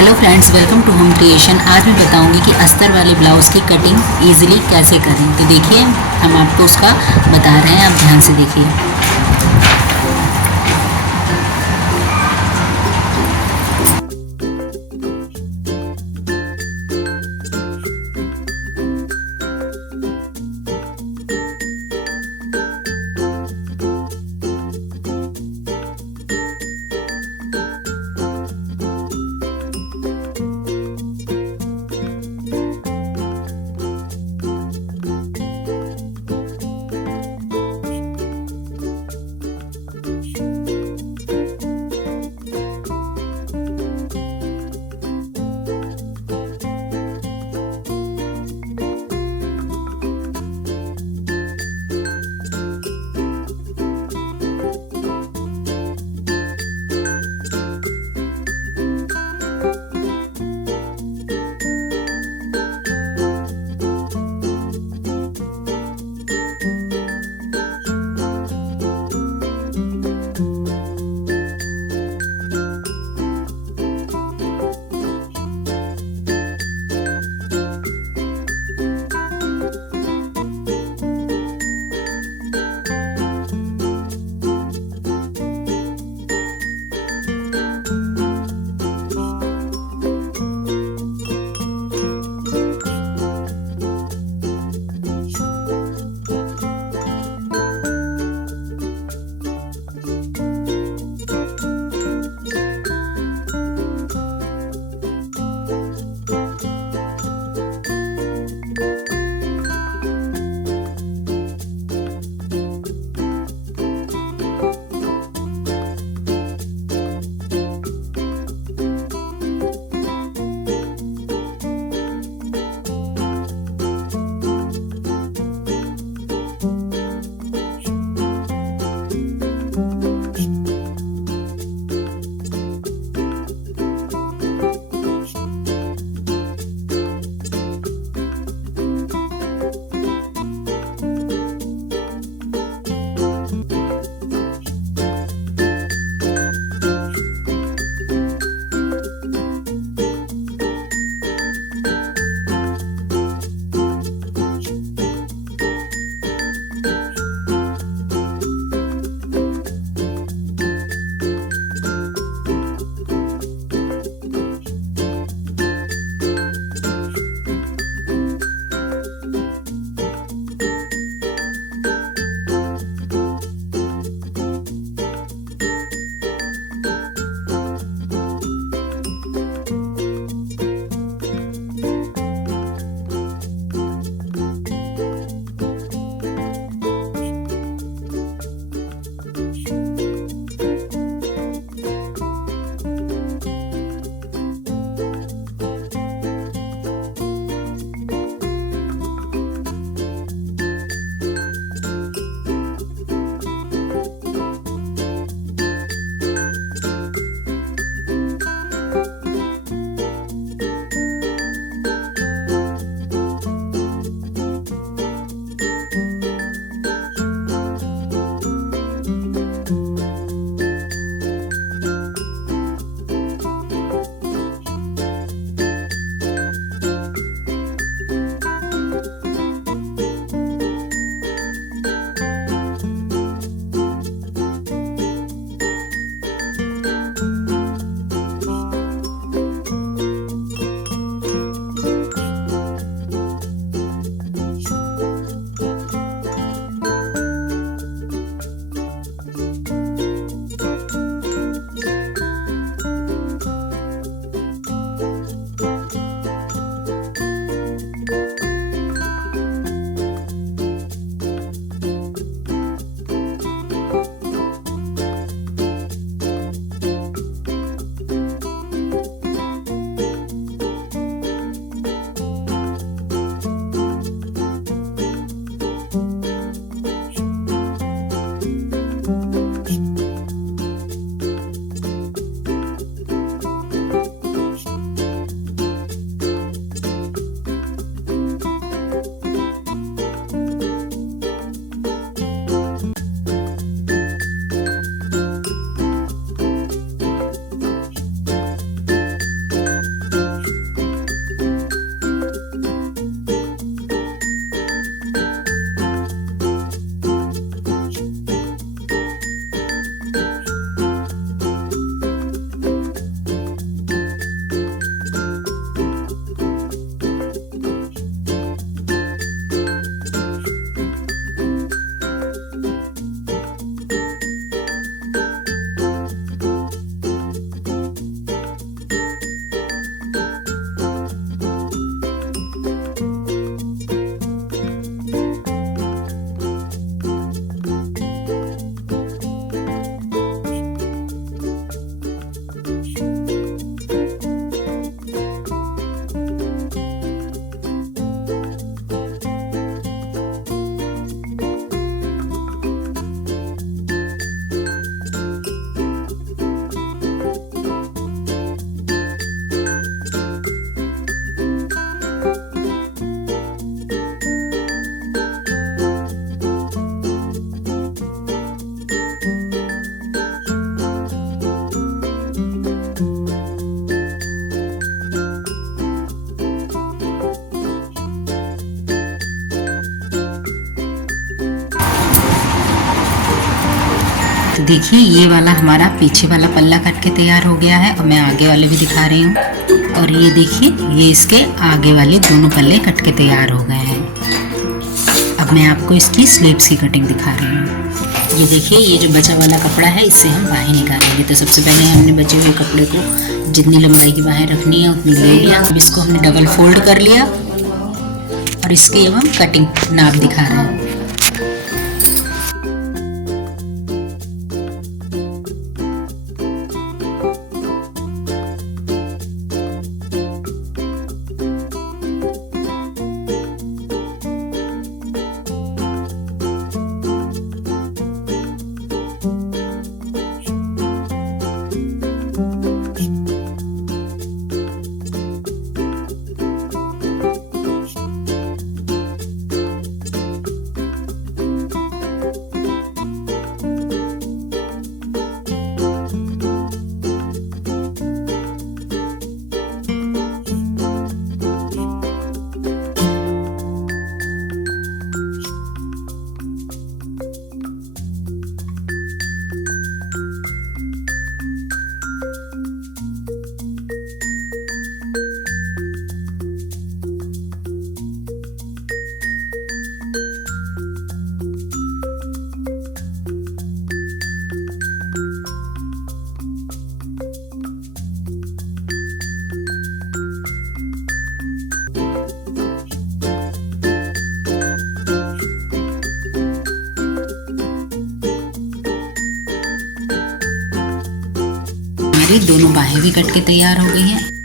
Hello friends, welcome to home creation. आज मैं बताऊंगी कि अस्तर वाले ब्लाउज़ की कटिंग इजीली कैसे करें। तो देखिए, हम आपको उसका बता रहे हैं, आप ध्यान से देखिए। देखिए ये वाला हमारा पीछे वाला पल्ला कट के तैयार हो गया है और मैं आगे वाले भी दिखा रही हूँ। और ये देखिए ये इसके आगे वाले दोनों पल्ले कट के तैयार हो गए हैं। अब मैं आपको इसकी स्लीव्स की कटिंग दिखा रही हूँ। ये देखिए ये जो बचा वाला कपड़ा है इससे हम बाहें निकालेंगे। तो सबसे पहले हमने बचे हुए कपड़े को जितनी लंबाई की बाहें रखनी है उतनी ले लिया। अब इसको हमने डबल फोल्ड कर लिया और इसकी अब हम कटिंग नाप दिखा रहे हैं। दोनों बाहें भी कट के तैयार हो गई हैं।